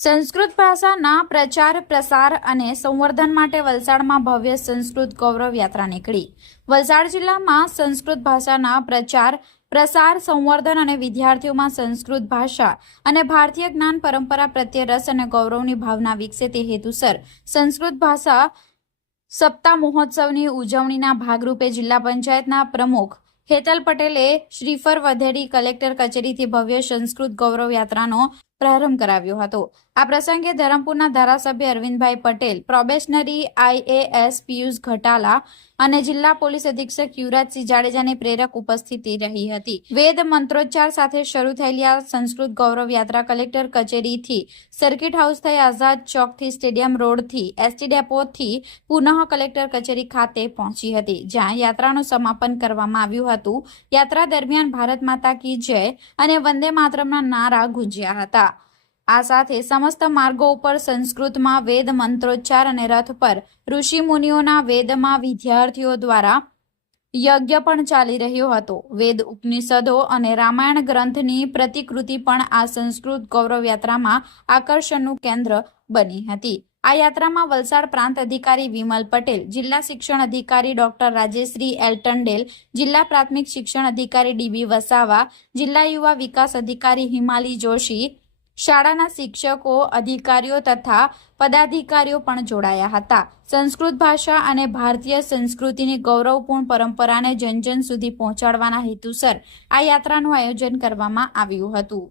સંસ્કૃત ભાષાના પ્રચાર પ્રસાર અને સંવર્ધન માટે વલસાડમાં ભવ્ય સંસ્કૃત ગૌરવ યાત્રા નીકળી। વલસાડ જિલ્લામાં સંસ્કૃત ભાષાના પ્રચાર પ્રસાર સંવર્ધન અને વિદ્યાર્થીઓમાં સંસ્કૃત ભાષા અને ભારતીય જ્ઞાન પરંપરા પ્રત્યે રસ અને ગૌરવની ભાવના વિકસે તે હેતુસર સંસ્કૃત ભાષા સપ્તાહ મહોત્સવની ઉજવણીના ભાગરૂપે જિલ્લા પંચાયતના પ્રમુખ હેતલ પટેલે શ્રીફળ વધેરી કલેક્ટર કચેરીથી ભવ્ય સંસ્કૃત ગૌરવ યાત્રાનો પ્રારંભ કરાવ્યો હતો। આ પ્રસંગે ધરમપુરના ધારાસભ્ય અરવિંદભાઈ પટેલ, પ્રોબેશનરી IAS પિયુષ ઘટાલા અને જિલ્લા પોલીસ અધિક્ષક યુવરાજસિંહ જાડેજાની પ્રેરક ઉપસ્થિતિ રહી હતી। વેદ મંત્રોચ્ચાર સાથે શરૂ થયેલી આ સંસ્કૃત ગૌરવ યાત્રા કલેક્ટર કચેરીથી સર્કિટ હાઉસ થઈ આઝાદ ચોકથી સ્ટેડિયમ રોડથી ST ડેપોથી પુનઃ કલેક્ટર કચેરી ખાતે પહોંચી હતી, જ્યાં યાત્રાનું સમાપન કરવામાં આવ્યું હતું। યાત્રા દરમિયાન ભારત માતા કી જય અને વંદે માતરમના નારા ગુંજ્યા હતા। આ સાથે સમસ્ત માર્ગો ઉપર સંસ્કૃતમાં વેદ મંત્રોચ્ચાર અને રથ પર ઋષિ મુનિઓના વેદમાં વિદ્યાર્થીઓ દ્વારા યજ્ઞ પણ ચાલી રહ્યો હતો। વેદ ઉપનિષદો અને રામાયણ ગ્રંથની પ્રતિકૃતિ પણ આ સંસ્કૃત ગૌરવ યાત્રામાં આકર્ષણનું કેન્દ્ર બની હતી। આ યાત્રામાં વલસાડ પ્રાંત અધિકારી વિમલ પટેલ, જિલ્લા શિક્ષણ અધિકારી ડોક્ટર રાજેશ્રી એલ ટંડેલ, જિલ્લા પ્રાથમિક શિક્ષણ અધિકારી DB વસાવા, જિલ્લા યુવા વિકાસ અધિકારી હિમાલી જોશી, શાળાના શિક્ષકો, અધિકારીઓ તથા પદાધિકારીઓ પણ જોડાયા હતા। સંસ્કૃત ભાષા અને ભારતીય સંસ્કૃતિની ગૌરવપૂર્ણ પરંપરાને જન જન સુધી પહોંચાડવાના હેતુસર આ યાત્રાનું આયોજન કરવામાં આવ્યું હતું।